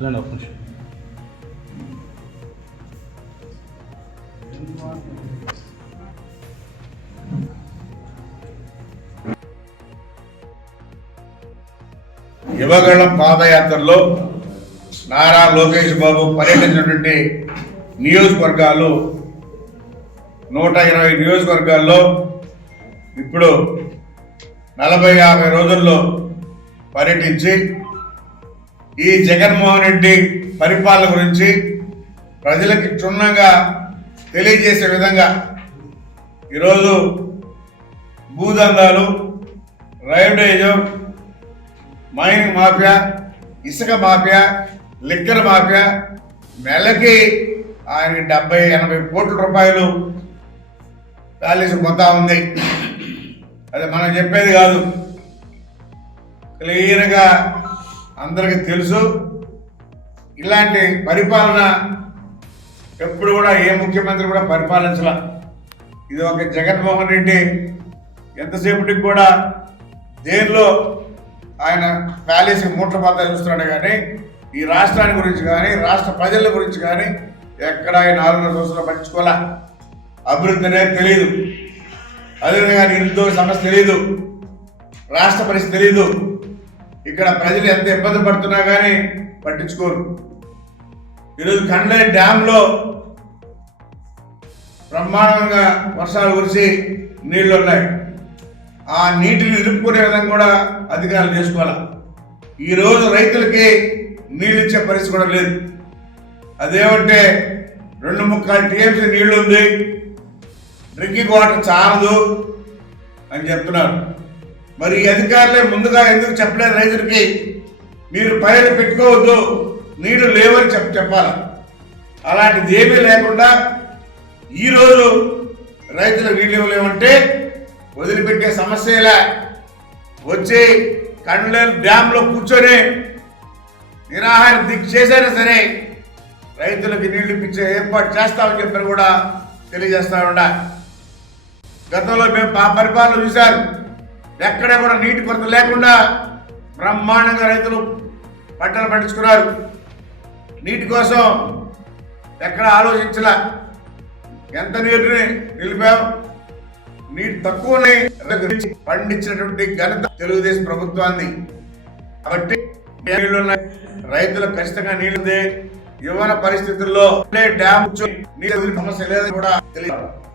రండి ఒక్క నిమిషం యువగళం పాదయాత్రలో నారా లోకేష్ బాబు పర్యటించినటువంటి నియోజకవర్గాలు నూట ఇరవై నియోజకవర్గాల్లో ఇప్పుడు నలభై యాభై రోజుల్లో పర్యటించి ఈ జగన్మోహన్ రెడ్డి పరిపాలన గురించి ప్రజలకి క్షుణ్ణంగా తెలియజేసే విధంగా ఈరోజు భూదందాలు రైల్వేజం మైనింగ్ మాఫియా ఇసుక మాఫియా లిక్కర్ మాఫియా నెలకి ఆయన డెబ్బై ఎనభై కోట్ల రూపాయలు ప్యాలెస్ పోతా ఉంది. అది మనం చెప్పేది కాదు. క్లియర్గా అందరికీ తెలుసు. ఇలాంటి పరిపాలన ఎప్పుడు కూడా ఏ ముఖ్యమంత్రి కూడా పరిపాలించాల. ఇది ఒక జగన్మోహన్ రెడ్డి ఎంతసేపటికి కూడా దేనిలో ఆయన ప్యాలెస్ మూట్ల పాత్ర చూస్తున్నాడు కానీ ఈ రాష్ట్రాన్ని గురించి కానీ రాష్ట్ర ప్రజల గురించి కానీ ఎక్కడ ఆయన నాలుగున్నర సంవత్సరాలు పట్టించుకోవాలా అభివృద్ధి అనేది తెలియదు అదేవిధంగా నిరుద్యోగ సమస్య తెలియదు రాష్ట్ర పరిస్థితి తెలియదు ఇక్కడ ప్రజలు ఎంత ఇబ్బంది పడుతున్నా కానీ పట్టించుకోరు. ఈరోజు కండ్లే డ్యాంలో బ్రహ్మాండంగా వర్షాలు కురిసి నీళ్ళు ఉన్నాయి. ఆ నీటిని నిలుపుకునే విధంగా కూడా అధికారులు చేసుకోవాలి? ఈరోజు రైతులకి నీళ్ళు ఇచ్చే పరిస్థితి కూడా లేదు. అదేమంటే రెండు ముక్కలు టీఎంసీ నీళ్ళు ఉంది. డ్రింకింగ్ వాటర్ చాలదు అని చెప్తున్నారు. మరి అధికారులే ముందుగా ఎందుకు చెప్పలేదు రైతులకి? మీరు పైరు పెట్టుకోవద్దు నీళ్ళు లేవని చెప్ప చెప్పాలి? అలాంటిది ఏమీ లేకుండా ఈరోజు రైతులకు నీళ్ళు ఇవ్వలేమంటే వదిలిపెట్టే సమస్యలే వచ్చి కండ్లేరు డ్యాంలో కూర్చొని నిరాహార దిక్కు చేసైనా సరే రైతులకు నీళ్ళు ఇప్పించే ఏర్పాటు చేస్తామని చెప్పని కూడా తెలియజేస్తా ఉండ గతంలో మేము పా పరిపాలన చూశారు. ఎక్కడ కూడా నీటి కొరత లేకుండా బ్రహ్మాండంగా రైతులు పంటలు పండించుకున్నారు. నీటి కోసం ఎక్కడ ఆలోచించలా. ఎంత నీటిని నిలిపాం? నీటి తక్కువని పండించినటువంటి ఘనత తెలుగుదేశం ప్రభుత్వాన్ని. కాబట్టి నీళ్ళు ఉన్నాయి. రైతులకు ఖచ్చితంగా నీళ్ళు యువన పరిస్థితుల్లో డ్యామ్ నీళ్ళ సమస్య లేదని కూడా తెలియదు.